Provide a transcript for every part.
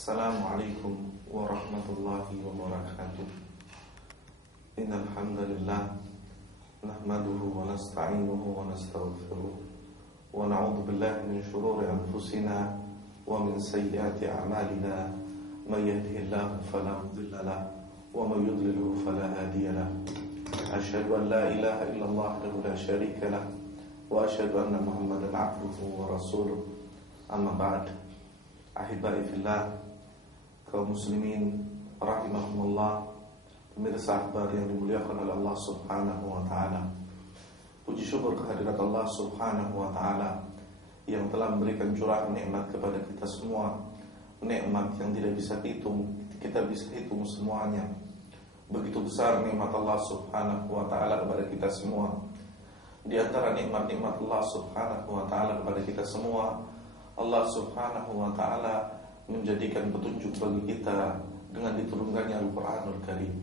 Assalamualaikum warahmatullahi wabarakatuh. Innal hamdalillah nahmaduhu wa nasta'inuhu wa nastaghfiruh wa na'udzu billahi min shururi anfusina wa min sayyiati a'malina. May yahdihillahu fala mudilla lahu wa may yudlil fala hadiya lahu. Asyhadu an la ilaha illallah wahdahu la syarika lahu wa asyhadu anna Muhammadan 'abduhu wa rasuluh. Amma ba'd. Ahibai fillah, kaum muslimin rahimahumullah, pemirsa akhbar yang dimuliakan oleh Allah Subhanahu wa taala. Puji syukur kehadirat Allah Subhanahu wa taala yang telah memberikan curahan nikmat kepada kita semua, nikmat yang tidak bisa kita bisa hitung semuanya. Begitu besar nikmat Allah Subhanahu wa taala kepada kita semua. Di antara nikmat-nikmat Allah Subhanahu wa taala kepada kita semua, Allah Subhanahu wa ta'ala menjadikan petunjuk bagi kita dengan diturunkannya Al-Quranul Karim.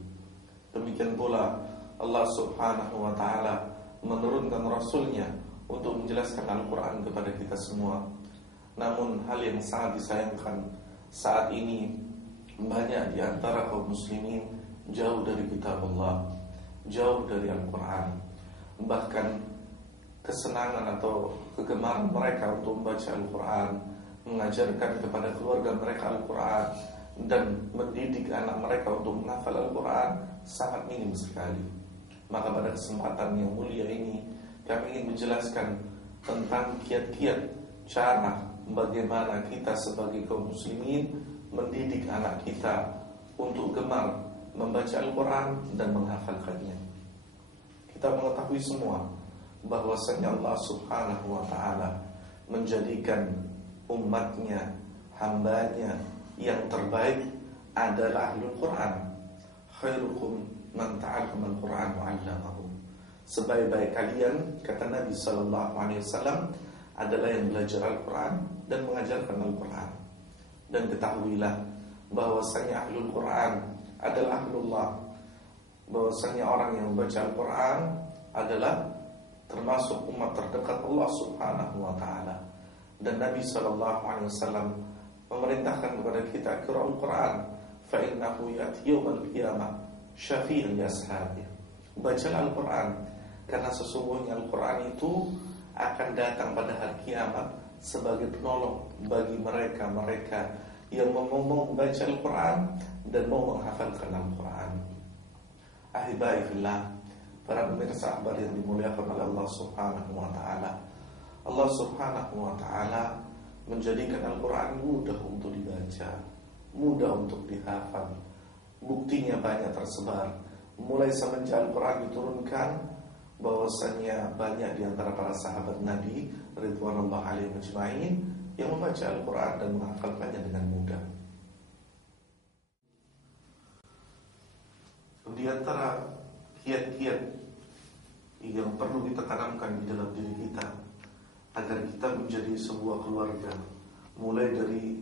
Demikian pula Allah Subhanahu wa ta'ala menurunkan Rasulnya untuk menjelaskan Al-Quran kepada kita semua. Namun hal yang sangat disayangkan, saat ini banyak di antara kaum muslimin jauh dari kitab Allah, jauh dari Al-Quran. Bahkan kesenangan atau kegemaran mereka untuk membaca Al-Quran, mengajarkan kepada keluarga mereka Al-Quran, dan mendidik anak mereka untuk menghafal Al-Quran sangat minim sekali. Maka pada kesempatan yang mulia ini, kami ingin menjelaskan tentang kiat-kiat cara bagaimana kita sebagai kaum muslimin mendidik anak kita untuk gemar membaca Al-Quran dan menghafalkannya. Kita mengetahui semua bahwasanya Allah Subhanahu wa ta'ala menjadikan umatnya, hambanya yang terbaik adalah Ahlul Quran. Khairukum man ta'allama al-Quran wa 'allamahu. Sebaik-baik kalian, kata Nabi sallallahu alaihi wasallam, adalah yang belajar Al-Quran dan mengajarkan Al-Quran. Dan ketahuilah bahwasanya Ahlul Quran adalah Ahlullah, bahwasanya orang yang membaca Al-Quran adalah termasuk umat terdekat Allah Subhanahu wa ta'ala. Dan Nabi sallallahu alaihi wasallam memerintahkan kepada kita Qira'ul Quran, fa innahu ya'ti yaumal qiyamah syafi'an li ashabihi. Bacalah Al-Quran karena sesungguhnya Al-Quran itu akan datang pada hari kiamat sebagai penolong bagi mereka yang mau membaca Al-Quran dan mau menghafalkan Al-Quran. Ahibai fillah, para pemirsa akhbar yang dimuliakan oleh Allah Subhanahu wa ta'ala, Allah Subhanahu wa ta'ala menjadikan Al-Quran mudah untuk dibaca, mudah untuk dihafal. Buktinya banyak tersebar. Mulai semenjak Al-Quran diturunkan, bahwasanya banyak di antara para sahabat Nabi ridwanullah alaihim ajma'in yang membaca Al-Quran dan menghafalkannya dengan mudah. Di antara kiat-kiat yang perlu kita tanamkan di dalam diri kita agar kita menjadi sebuah keluarga, mulai dari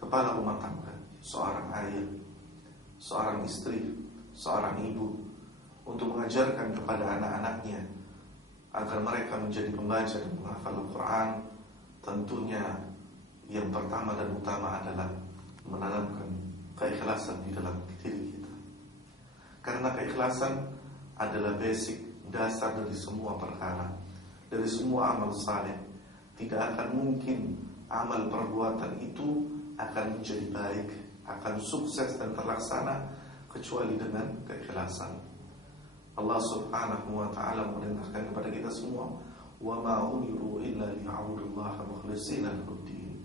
kepala rumah tangga, seorang ayah, seorang istri, seorang ibu, untuk mengajarkan kepada anak-anaknya agar mereka menjadi pembaca dan menghafal Al-Quran. Tentunya yang pertama dan utama adalah menanamkan keikhlasan di dalam diri kita, karena keikhlasan adalah basic, dasar dari semua perkara, dari semua amal saleh. Tidak akan mungkin amal perbuatan itu akan menjadi baik, akan sukses dan terlaksana kecuali dengan keikhlasan. Allah Subhanahu wa ta'ala memerintahkan kepada kita semua, wa ma umiru illa liya'budullaha mukhlishina lahu-ddin.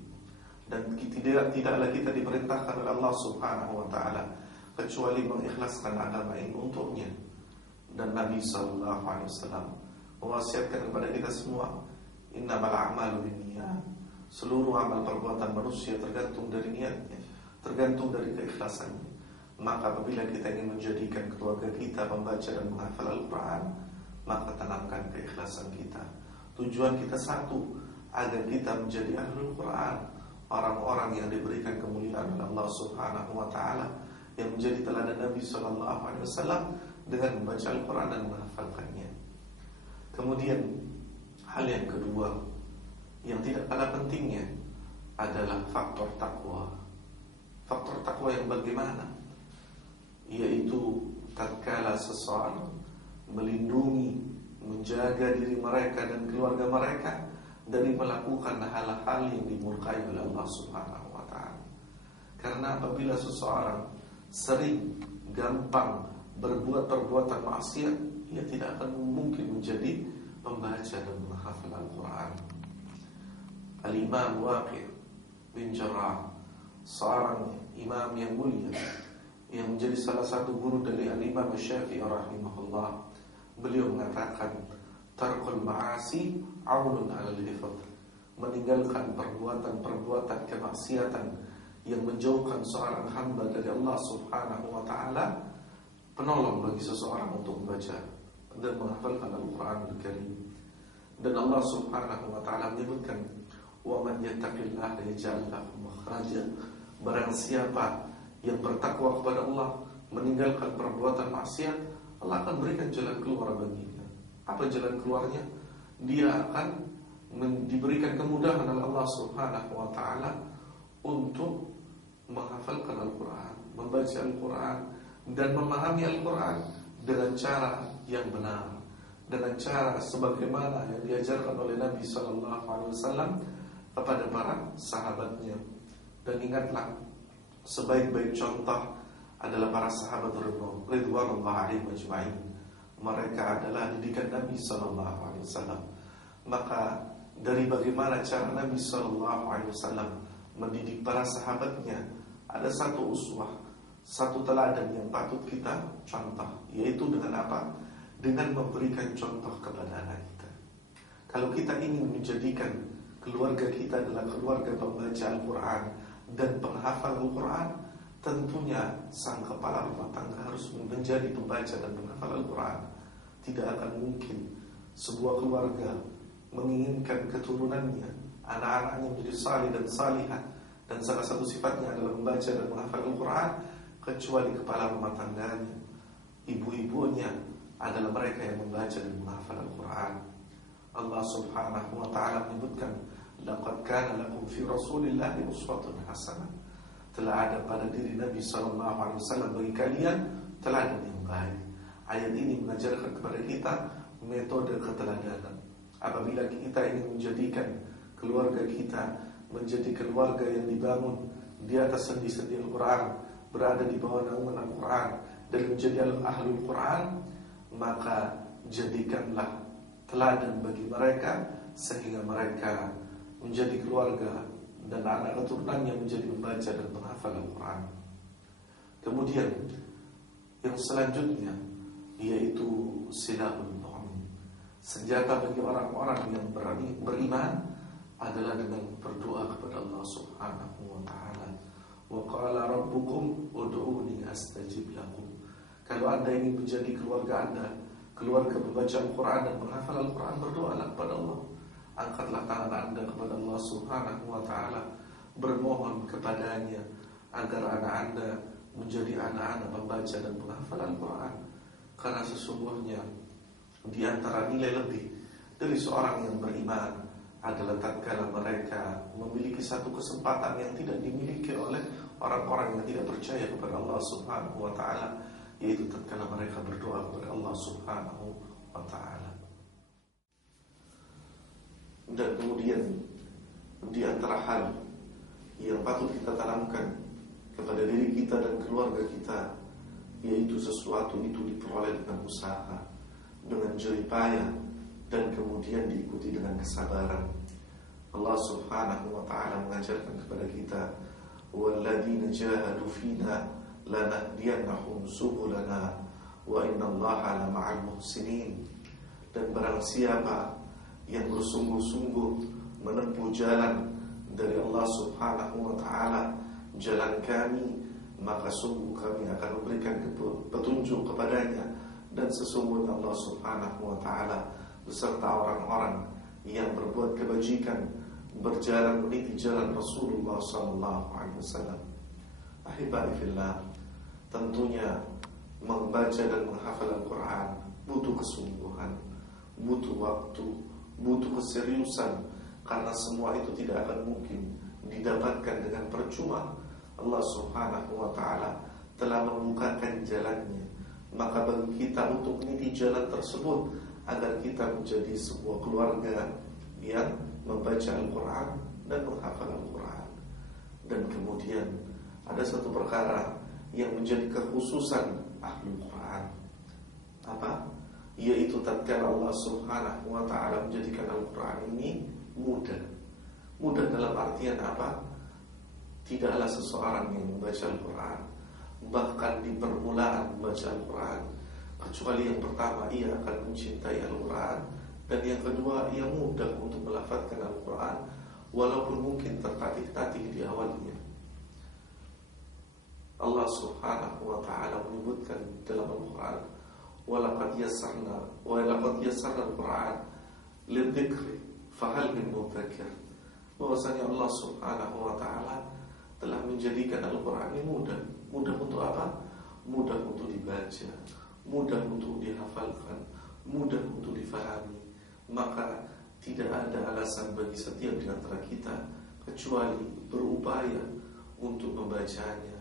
Dan tidaklah kita diperintahkan oleh Allah Subhanahu wa ta'ala kecuali mengikhlaskan agama ini untuknya. Dan Nabi sallallahu alaihi wasallam mewasiatkan kepada kita semua, innamal a'malu binniyat. Seluruh amal perbuatan manusia tergantung dari niatnya, tergantung dari keikhlasannya. Maka apabila kita ingin menjadikan keluarga kita membaca dan menghafal Al-Quran, maka tanamkan keikhlasan kita. Tujuan kita satu, agar kita menjadi Ahlul Quran, orang-orang yang diberikan kemuliaan oleh Allah Subhanahu wa ta'ala, yang menjadi teladan Nabi sallallahu alaihi wasallam dengan membaca Al-Quran dan menghafalkannya. Kemudian hal yang kedua yang tidak kalah pentingnya adalah faktor takwa. Faktor takwa yang bagaimana? Yaitu tatkala seseorang melindungi, menjaga diri mereka dan keluarga mereka dari melakukan hal-hal yang dimurkai oleh Allah Subhanahu wa ta'ala. Karena apabila seseorang sering gampang berbuat perbuatan maksiat, ia tidak akan mungkin menjadi pembaca dan menghafal Al-Quran. Al-Imam Waqi' bin Jarrah, seorang imam yang mulia yang menjadi salah satu guru dari Al-Imam Syafi'i rahimahullah, beliau mengatakan, tarkul ma'asi aunun 'alal hifdz, meninggalkan perbuatan-perbuatan kemaksiatan yang menjauhkan seorang hamba dari Allah Subhanahu wa ta'ala, penolong bagi seseorang untuk membaca dan menghafalkan Al-Quran Al-Karim. Dan Allah Subhanahu wa ta'ala menyebutkan, wa man yattaqillaha yaj'al lahu makhraja, barang siapa yang bertakwa kepada Allah, meninggalkan perbuatan maksiat, Allah akan berikan jalan keluar baginya. Apa jalan keluarnya? Dia akan diberikan kemudahan oleh Allah Subhanahu wa ta'ala untuk menghafalkan Al-Quran, membaca Al-Quran, dan memahami Al-Quran dengan cara yang benar, dengan cara sebagaimana yang diajarkan oleh Nabi SAW kepada para sahabatnya. Dan ingatlah, sebaik-baik contoh adalah para sahabat ridwanullah alaihim ajma'in. Mereka adalah didikan Nabi SAW. Maka dari bagaimana cara Nabi SAW mendidik para sahabatnya, ada satu uswah, satu teladan yang patut kita contoh, yaitu dengan apa? Dengan memberikan contoh kepada anak kita. Kalau kita ingin menjadikan keluarga kita adalah keluarga pembaca Al-Quran dan penghafal Al-Quran, tentunya sang kepala rumah tangga harus menjadi pembaca dan penghafal Al-Quran. Tidak akan mungkin sebuah keluarga menginginkan keturunannya, anak-anaknya menjadi salih dan salihah, dan salah satu sifatnya adalah membaca dan menghafal Al-Quran, kecuali kepala rumah tangganya, ibu-ibunya adalah mereka yang membaca dan menghafal Al-Quran. Allah Subhanahu wa ta'ala menyebutkan, laqad kana lakum fi rasulillahi uswatun hasanah, telah ada pada diri Nabi SAW bagi kalian teladan yang baik. Ayat ini mengajarkan kepada kita metode keteladanan. Apabila kita ingin menjadikan keluarga kita menjadi keluarga yang dibangun di atas sendi-sendi Al-Quran, berada di bawah naungan Al-Quran, dan menjadi ahlul Quran, maka jadikanlah teladan bagi mereka sehingga mereka menjadi keluarga dan anak keturunannya menjadi membaca dan menghafal Al-Quran. Kemudian yang selanjutnya yaitu silahul mu'min, senjata bagi orang-orang yang beriman adalah dengan berdoa kepada Allah Subhanahu wa ta'ala. Wa qala rabbukum ud'uni astajib lakum. Kalau Anda ingin menjadi keluarga Anda, keluarga membaca Al-Quran dan menghafal Al-Quran, berdoalah kepada Allah. Angkatlah tangan Anda kepada Allah Subhanahu wa ta'ala, bermohon kepadanya agar anak Anda menjadi anak-anak membaca dan menghafal Al-Quran. Karena sesungguhnya di antara nilai lebih dari seorang yang beriman adalah tatkala mereka memiliki satu kesempatan yang tidak dimiliki oleh orang-orang yang tidak percaya kepada Allah Subhanahu wa ta'ala, yaitu tatkala mereka berdoa kepada Allah Subhanahu wa ta'ala. Dan kemudian di antara hal yang patut kita tanamkan kepada diri kita dan keluarga kita, yaitu sesuatu itu diperoleh dengan usaha, dengan jerih payah, dan kemudian diikuti dengan kesabaran. Allah Subhanahu wa ta'ala mengajarkan kepada kita, walladzina jahadu fina lanahdiyannahum subulana wa innallaha lama'al muhsinin. Dan barang siapa yang bersungguh-sungguh menempuh jalan dari Allah Subhanahu wa ta'ala, jalan kami, maka sungguh kami akan memberikan petunjuk kepadanya. Dan sesungguhnya Allah Subhanahu wa ta'ala beserta orang-orang yang berbuat kebajikan, berjalan meniti jalan Rasulullah SAW. Ahibai fillah, tentunya membaca dan menghafal Al-Quran butuh kesungguhan, butuh waktu, butuh keseriusan, karena semua itu tidak akan mungkin didapatkan dengan percuma. Allah Subhanahu wa ta'ala telah membukakan jalannya. Maka bagi kita untuk meniti jalan tersebut, agar kita menjadi sebuah keluarga yang membaca Al-Quran dan menghafal Al-Quran. Dan kemudian ada satu perkara yang menjadi kekhususan Ahlul Quran. Apa? Yaitu tatkala Allah Subhanahu wa ta'ala menjadikan Al-Quran ini mudah. Mudah dalam artian apa? Tidaklah seseorang yang membaca Al-Quran, bahkan di permulaan membaca Al-Quran, kecuali yang pertama ia akan mencintai Al-Quran, dan yang kedua ia mudah untuk melafazkan Al-Quran walaupun mungkin tertatih-tatih di awalnya. Allah Subhanahu wa ta'ala menyebutkan dalam Al-Quran, walaqad yassarna Al-Quran lidzikri fahal min mudzakir. Bahwasanya Allah Subhanahu wa ta'ala telah menjadikan Al-Quran ini mudah. Mudah untuk apa? Mudah untuk dibaca, mudah untuk dihafalkan, mudah untuk difahami. Maka tidak ada alasan bagi setiap di antara kita kecuali berupaya untuk membacanya,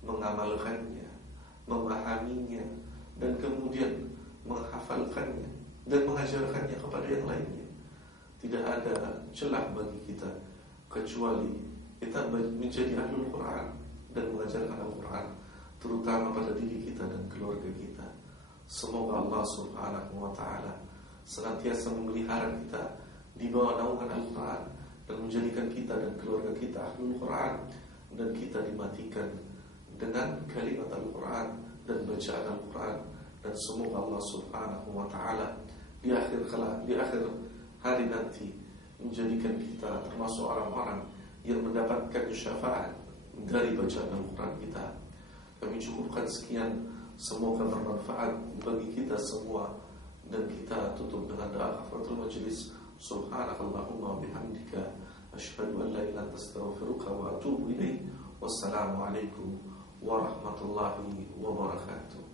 mengamalkannya, memahaminya, dan kemudian menghafalkannya dan mengajarkannya kepada yang lainnya. Tidak ada celah bagi kita kecuali kita menjadi ahlul Quran dan mengajarkan Al-Quran, terutama pada diri kita dan keluarga kita. Semoga Allah Subhanahu wa ta'ala senantiasa memelihara kita di bawah naungan Al-Quran dan menjadikan kita dan keluarga kita ahlul Quran, dan kita dimatikan dengan kalimat Al-Quran dan bacaan Al-Quran. Dan semoga Allah Subhanahu wa ta'ala di akhir hari nanti menjadikan kita termasuk orang-orang yang mendapatkan syafaat dari bacaan Al-Quran kita. Kami cukupkan sekian, semoga bermanfaat bagi kita semua, dan kita tutup dengan doa kafaratul majlis. Subhanakallahumma bihamdika asyhadu an la ilaha illa anta astaghfiruka wa atubu ilaik. Wassalamualaikum warahmatullahi wabarakatuh.